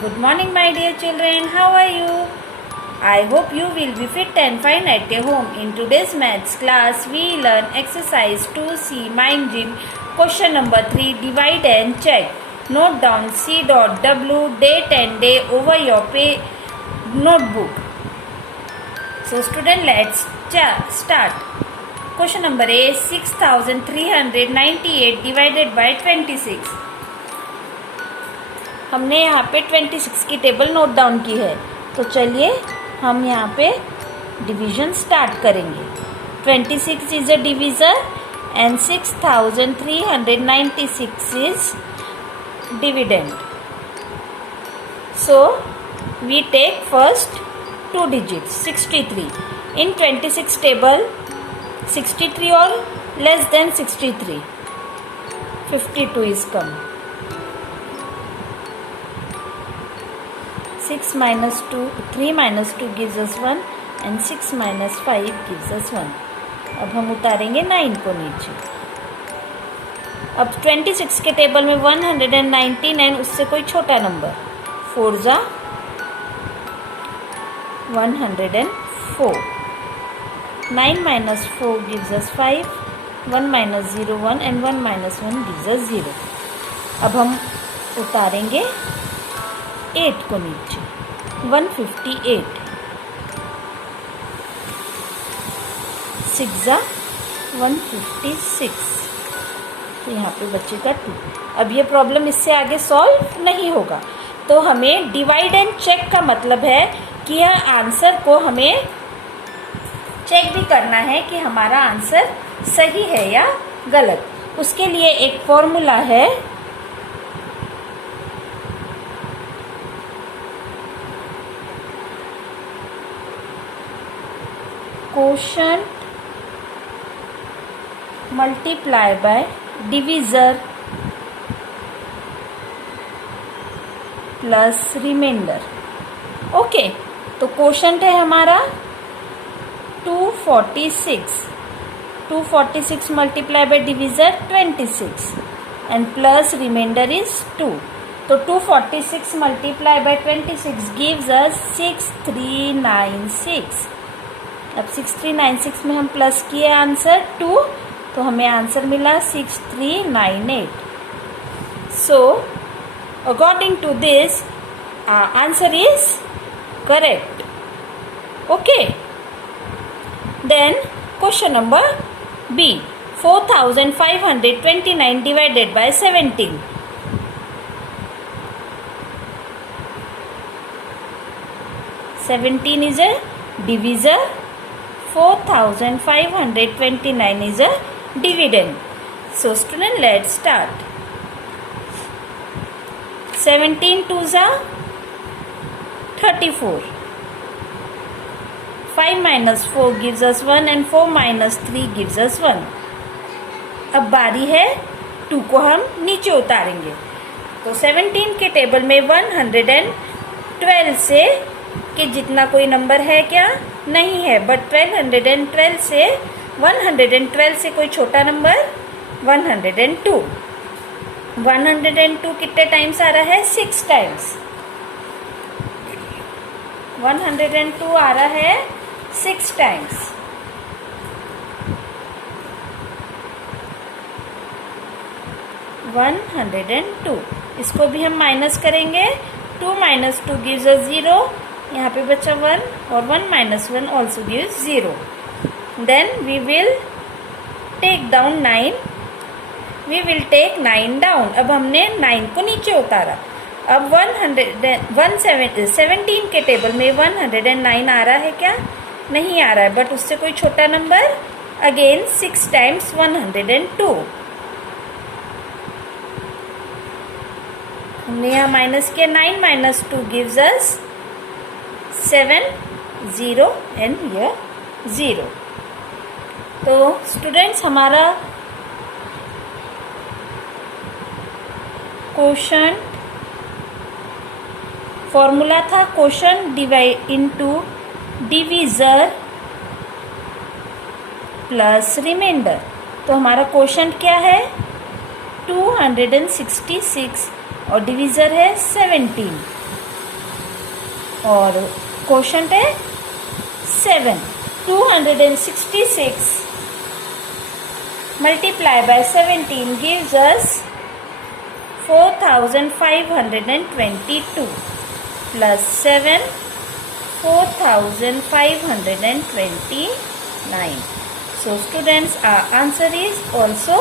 Good morning, my dear children. How are you? I hope you will be fit and fine at your home. In today's maths class, we learn exercise 2C mind gym. Question number 3. Divide and check. Note down C.W date and day over your notebook. So, student, let's start. Question number A. 6398 divided by 26. हमने यहाँ पे 26 की table note down की है, तो चलिए हम यहाँ पे डिवीजन स्टार्ट करेंगे. 26 is a divisor and 6396 is dividend. So we take first two digits 63. In 26 table 63 और लेस देन 63 52 इज कम. 6 minus 2, 3 minus 2 gives us 1 and 6 minus 5 gives us 1. अब हम उतारेंगे 9 को नीचे. अब 26 के टेबल में 199 उससे कोई छोटा नंबर. 4 जा 104. 9 minus 4 gives us 5. 1 minus 0 1 and 1 minus 1 gives us 0. अब हम उतारेंगे 8 को नीचे. 158. 6 जा 156. तो यहाँ पे बचेगा 2. अब ये प्रॉब्लम इससे आगे सॉल्व नहीं होगा, तो हमें डिवाइड एंड चेक का मतलब है कि यह आंसर को हमें चेक भी करना है कि हमारा आंसर सही है या गलत. उसके लिए एक फॉर्मूला है. Quotient multiply by divisor plus reminder. Okay, तो क्वोशंट है हमारा 246. 246 multiply by divisor 26 and plus reminder is 2. तो 246 मल्टीप्लाई बाय 26 गिव्स अस 6396. अब 6396 में हम प्लस किए आंसर 2, तो हमें आंसर मिला 6398. So according to this answer is correct. Okay, then question number B. 4529 divided by 17. 17 is a divisor. 4529 is a dividend. So student, let's start. 17 2s are 34. 5 minus 4 gives us 1 and 4 minus 3 gives us 1. अब बारी है 2 को हम नीचे उतारेंगे. तो 17 के table में 112 से कि जितना कोई नंबर है क्या? नहीं है. बट 1212 से 112 से कोई छोटा नंबर 102. 102 कितने टाइम्स आ रहा है? 6 टाइम्स. 102 आ रहा है 6 टाइम्स. 102. इसको भी हम माइनस करेंगे. 2 minus 2 gives us 0. यहाँ पे बचा 1 और 1 minus 1 also gives 0. Then we will take down 9. We will take 9 down. अब हमने 9 को नीचे उतारा. अब 17 के टेबल में 109 आ रहा है क्या? नहीं आ रहा है. बट उससे कोई छोटा नंबर. Again 6 times 102. हमने यहाँ माइनस किया. 9 minus 2 gives us 7 0 and here 0. तो स्टूडेंट्स, हमारा क्वोशंट फॉर्मूला था quotient divide into divisor plus reminder. तो हमारा क्वोशंट क्या है? 266 और डिवीज़र है 17. और क्वोशंट है 7. 266 multiplied by 17 gives us 4522 plus 7 4529. So students, our answer is also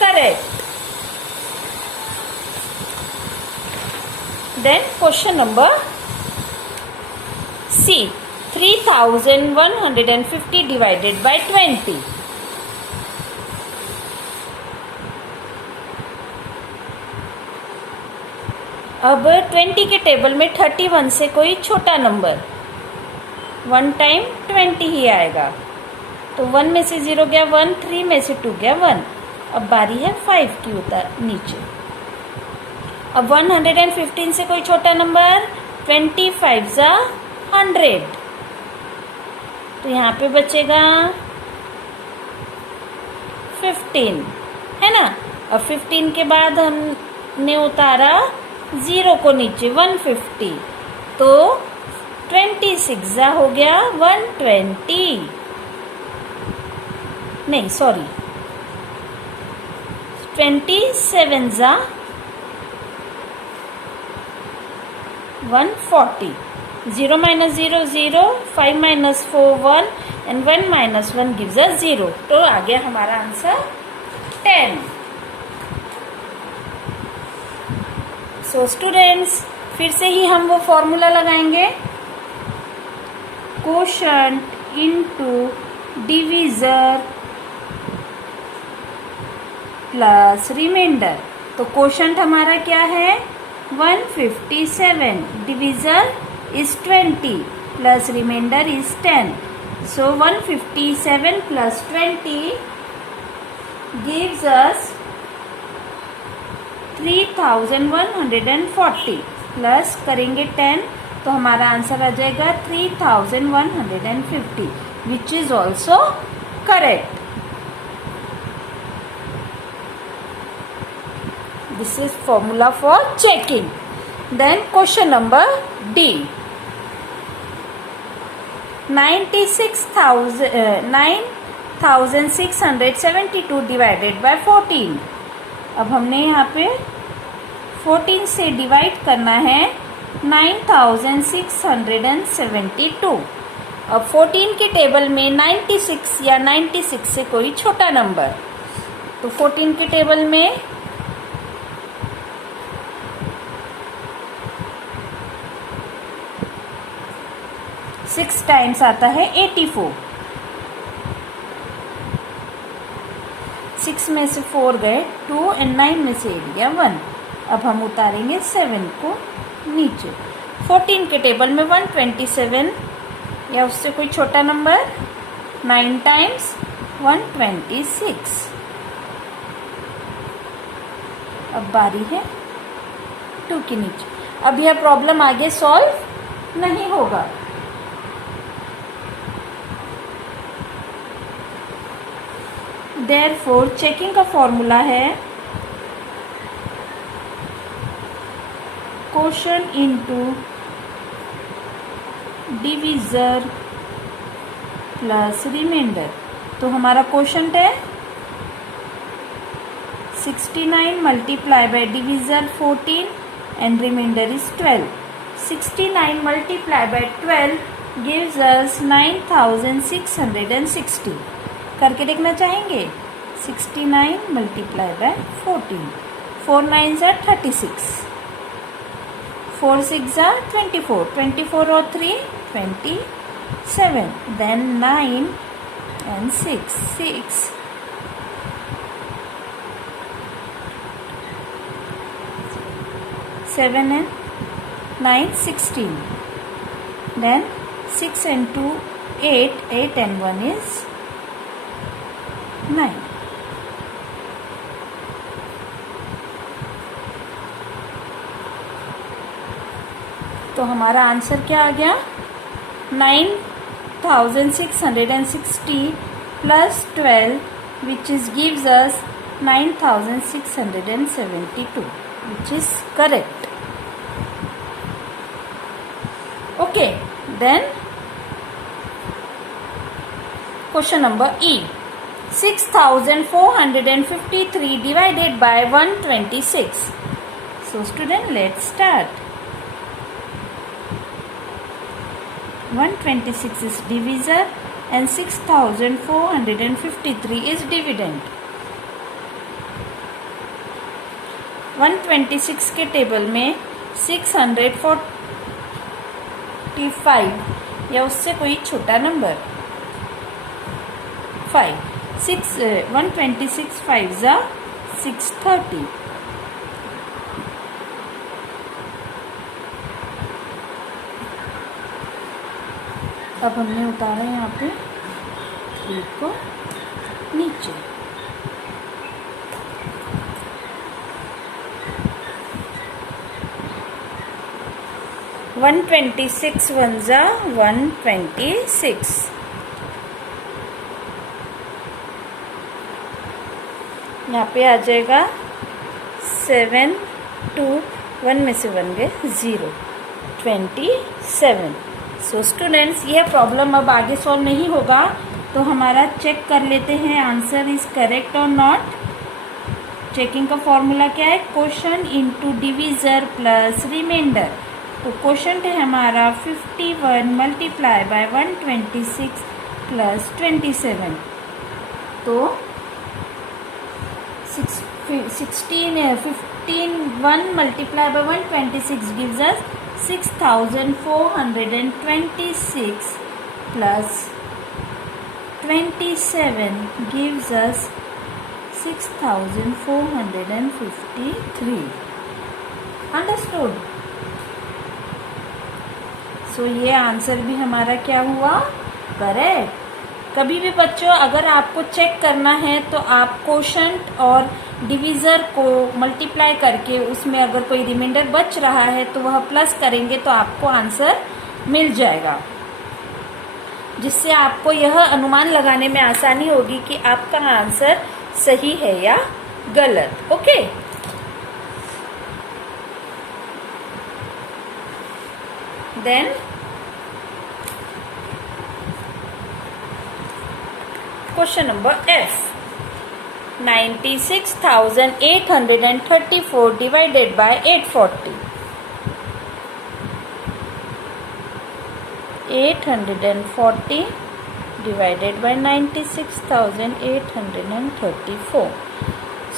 correct. Then question number C. 3150 divided by 20. अब 20 के टेबल में 31 से कोई छोटा नंबर 1 टाइम 20 ही आएगा. तो 1 में से 0 गया 1, 3 में से 2 गया 1. अब बारी है 5 की उतार नीचे. अब 115 से कोई छोटा नंबर 25 ज़ा 100. तो यहाँ पे बचेगा 15 है ना. अब 15 के बाद हमने उतारा 0 को नीचे 150. तो 26 ज़ा हो गया 120. नहीं सॉरी 27 ज़ा 140. 0 minus 0 0, 5 minus 4 1 and 1 minus 1 gives us 0. तो आ गया हमारा आंसर 10. सो स्टूडेंट्स, फिर से ही हम वो फॉर्मूला लगाएंगे. Quotient into divisor plus reminder. तो क्वोशंट हमारा क्या है 157. Divisor is 20 plus remainder is 10. So 157 plus 20 gives us 3140. Plus करेंगे 10 तो हमारा आंसर आ जाएगा 3150, which is also correct. This is formula for checking. Then question number D. 9672 divided by 14. अब हमने यहाँ पे 14 से डिवाइड करना है 9672. अब 14 के टेबल में 96 या 96 से कोई छोटा नंबर. तो 14 के टेबल में 6 टाइम्स आता है 84. 6 में से 4 गए 2 and 9 में से 8 गया 1. अब हम उतारेंगे 7 को नीचे. 14 के टेबल में 127 या उससे कोई छोटा नंबर 9 टाइम्स 126. अब बारी है 2 के नीचे. अब यह प्रॉब्लम आगे सॉल्व नहीं होगा. देयरफॉर चेकिंग का फॉर्मूला है quotient into divisor plus reminder. तो हमारा क्वोशंट है 69 multiply by divisor 14 and reminder is 12. 69 multiply by 12 gives us 9660. करके देखना चाहेंगे. 69 मल्टीप्लाई बाय 14. 4 9 ज़ा 36. 4 6 ज़ा 24. 24 और 3 27. Then 9 and 6 6. 7 and 9 16. Then 6 and 2 8. 8 and 1 is 9. तो हमारा आंसर क्या आ गया 9660 plus 12 which is gives us 9672, which is correct. Okay, then question number E. 6453 divided by 126. So student, let's start. 126 is divisor and 6453 is dividend. 126 के table में 645 या उससे कोई छोटा नंबर 126 5 जा 630. अब हमने उतारा यहाँ पे 3 को नीचे. वन 126 1 जा 126. यहाँ पे आ जाएगा 7 2 1 में से 1 गए 0 27. सो स्टूडेंट्स, यह प्रॉब्लम अब आगे सॉल्व नहीं होगा, तो हमारा चेक कर लेते हैं answer is correct or not. Checking का फॉर्मूला क्या है? Quotient into divisor plus reminder. तो क्वोशंट है हमारा 51 मल्टीप्लाई बाय 126 प्लस 27. तो 1 multiplied by 126 gives us 6426 plus 27 gives us 6453. Understood? So ये आंसर भी हमारा क्या हुआ? करेक्ट. कभी भी बच्चों अगर आपको चेक करना है तो आप क्वोशंट और डिवीज़र को मल्टीप्लाई करके उसमें अगर कोई रिमाइंडर बच रहा है तो वह प्लस करेंगे तो आपको आंसर मिल जाएगा, जिससे आपको यह अनुमान लगाने में आसानी होगी कि आपका आंसर सही है या गलत. Okay. Then question number F. 96,834 divided by 840. 840 divided by 96,834.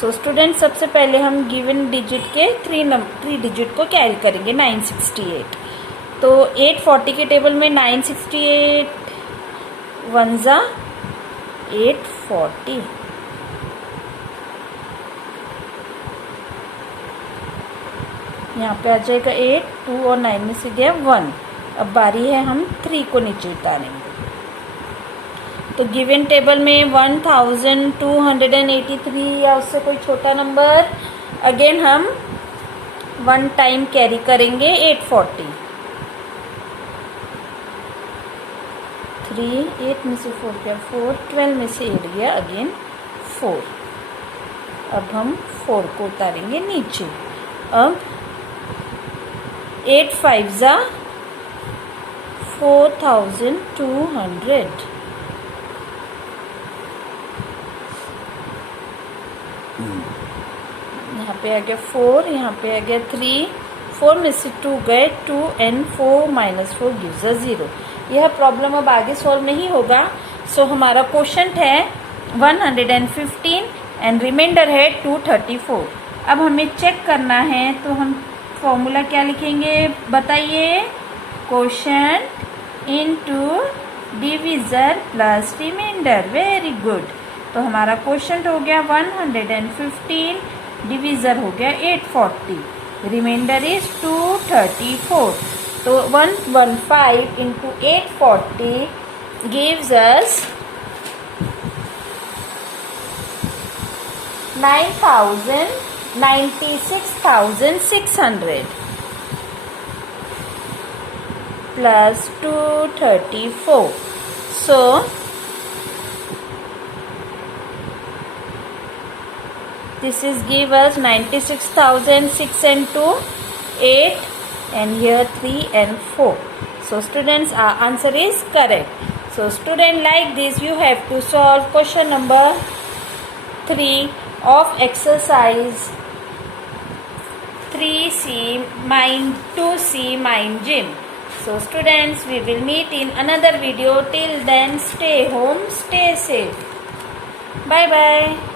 So student, सबसे पहले हम गिवन डिजिट के 3 डिजिट को कैरी करेंगे. 968. तो 840 के टेबल में 968 1 जा 840. यहाँ पे आ जाएगा 8 2 और 9 में से गया 1. अब बारी है हम 3 को नीचे उतारेंगे. तो गिवन टेबल में 1283 या उससे कोई छोटा नंबर अगेन हम 1 टाइम कैरी करेंगे 840. 3 8 में से 4 गया 4 12 में से 8 गया अगेन 4. अब हम 4 को उतारेंगे नीचे. अब 8 5 जा 4200. यहाँ पे आ गया 4, यहाँ पे आ गया 3. 4 में से 2 गए 2 and 4 minus 4 gives us 0. यह प्रॉब्लम अब आगे सॉल्व नहीं होगा. सो हमारा क्वोशंट है 115 एंड रिमाइंडर है 234. अब हमें चेक करना है तो हम फॉर्मूला क्या लिखेंगे बताइए? Quotient into divisor plus reminder. Very good. तो हमारा क्वोशंट हो गया 115, डिवीज़र हो गया 840, रिमाइंडर इज 234. तो 115 into 840 gives us 96,600 plus 234. So this is give us 96,000, 6 and 2 8 and here 3 and 4. So students, our answer is correct. So student, like this you have to solve question number 3 of exercise 3C mind 2C mind gym. So students, we will meet in another video. Till then, stay home, stay safe. Bye bye.